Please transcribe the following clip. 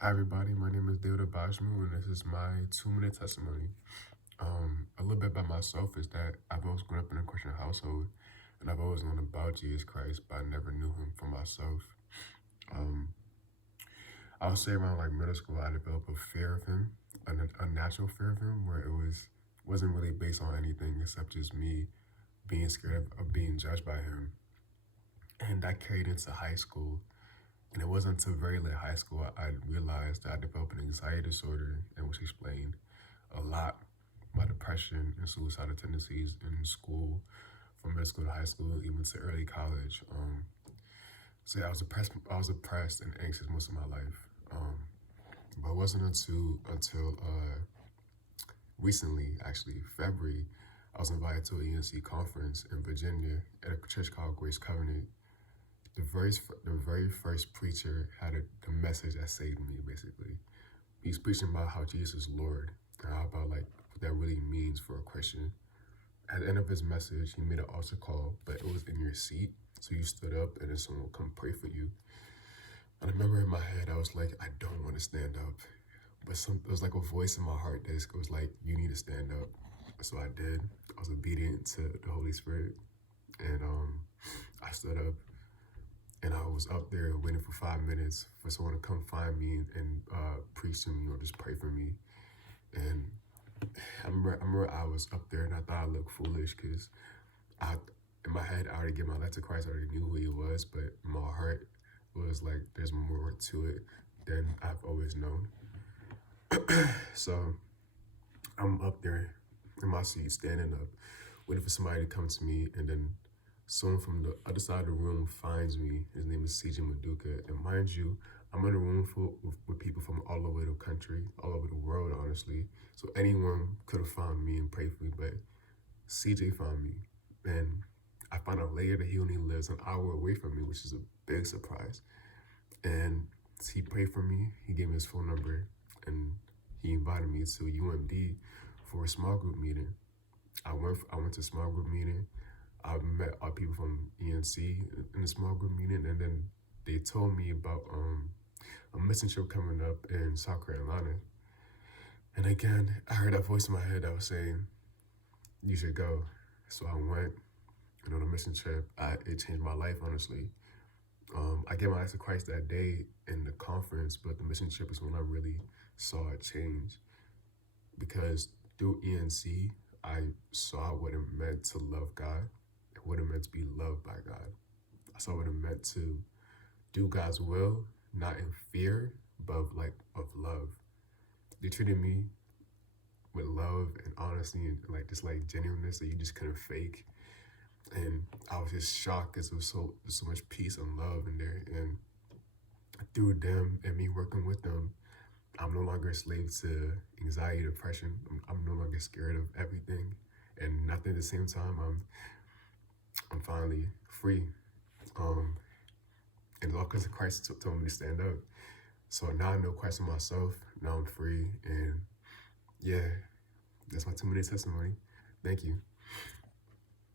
Hi everybody, my name is Obajemu and this is my 2-minute testimony. A little bit about myself is that I've always grown up in a Christian household and I've always known about Jesus Christ, but I never knew him for myself. I would say around like middle school, I developed a fear of him, a natural fear of him, where wasn't really based on anything except just me being scared of being judged by him. And that carried into high school. And it wasn't until very late high school I realized that I developed an anxiety disorder, and which explained a lot my depression and suicidal tendencies in school, from middle school to high school, even to early college. So yeah, I was depressed and anxious most of my life. But it wasn't until recently, actually February, I was invited to a ENC conference in Virginia at a church called Grace Covenant. The very first preacher had the message that saved me, basically. He's preaching about how Jesus is Lord, and how about like what that really means for a Christian. At the end of his message, he made an altar call, but it was in your seat. So you stood up and then someone would come pray for you. And I remember in my head, I was like, I don't want to stand up. But there was like a voice in my heart that was like, you need to stand up. So I did. I was obedient to the Holy Spirit. And I stood up. And I was up there waiting for 5 minutes for someone to come find me and preach to me or just pray for me. And I remember I was up there and I thought I looked foolish because in my head, I already gave my life to Christ. I already knew who he was, but my heart was like, there's more to it than I've always known. So I'm up there in my seat, standing up, waiting for somebody to come to me, and then someone from the other side of the room finds me. His name is CJ Maduka. And mind you, I'm in a room full with people from all over the country, all over the world, honestly. So anyone could have found me and prayed for me, but CJ found me. And I found out later that he only lives an hour away from me, which is a big surprise. And he prayed for me. He gave me his phone number, and he invited me to UMD for a small group meeting. I went to a small group meeting. I met people from ENC in a small group meeting, and then they told me about a mission trip coming up in South Carolina. And again, I heard that voice in my head that was saying, you should go. So I went, and on a mission trip, it changed my life, honestly. I gave my life to Christ that day in the conference, but the mission trip is when I really saw it change. Because through ENC, I saw what it meant to love God, and what it meant to be loved by God. I saw what it meant to do God's will, not in fear, but of love. They treated me with love and honesty and like this like genuineness that you just couldn't fake. And I was just shocked because there's so much peace and love in there. And through them and me working with them, I'm no longer a slave to anxiety, depression. I'm no longer scared of everything and nothing at the same time. I'm finally free. And it's all because of Christ told me to stand up. So now I know Christ in myself. Now I'm free. And yeah, that's my 2-minute testimony. Thank you.